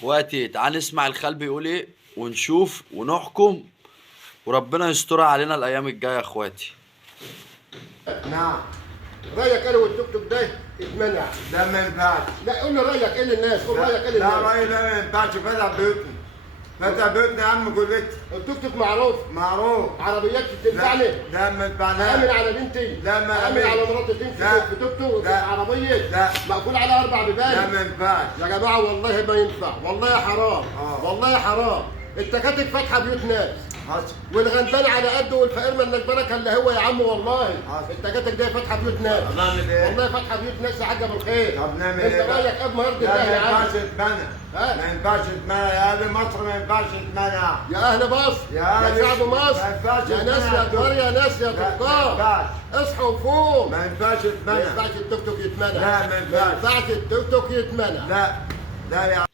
اخواتي تعال نسمع الخال بيقول ايه ونشوف ونحكم، وربنا يسترها علينا الايام الجايه يا اخواتي. نعم. رايك انا والتوك توك ده اتمنع. لا ما ينفعش. لا قول لي رايك ايه للناس، قول رايك ايه لا للناس. رأيي لا ما ينفعش. فتح بيوتنا، فتح بيوتنا يا عم كلتي. التوك توك معروف، معروف. عربيات تنفعني. لا ما ينفعناش. امن على بنتي، لا ما امن على مراتي تمشي لا. في توك توك لا. عربيه لا. مقفول على 4 بيبان. لا ما ينفعش. يا جماعه والله ما ينفع، والله حرام. والله حرام. التكاتك فاتحه بيوت ناس، حصل. والغلبان على قده والفقير من البركه اللي هو يا عم والله. حصل. التكاتك دي فاتحه بيوت ناس. طب نعمل ايه؟ والله فاتحه بيوت ناس يا حاجه بالخير. طب نعمل انت ايه بقى؟ رايك اب مرضي لا الله ما يا عم. ينفعش يتمنع. ها؟ ما ينفعش يتمنع يا اهل مصر، ما ينفعش يتمنع. يا اهل مصر، يا أهل شعب مصر، ما ينفعش يا ناس يتمنع يا كبار، يا ناس يا لا، ما تلقاه، ينفعش. اصحوا وفوق. ما ينفعش ما يتمنع. ينفعش التوك توك يتمنع. لا، ما ينفعش. ما ينفعش التوك توك يتمنع. لا لا يا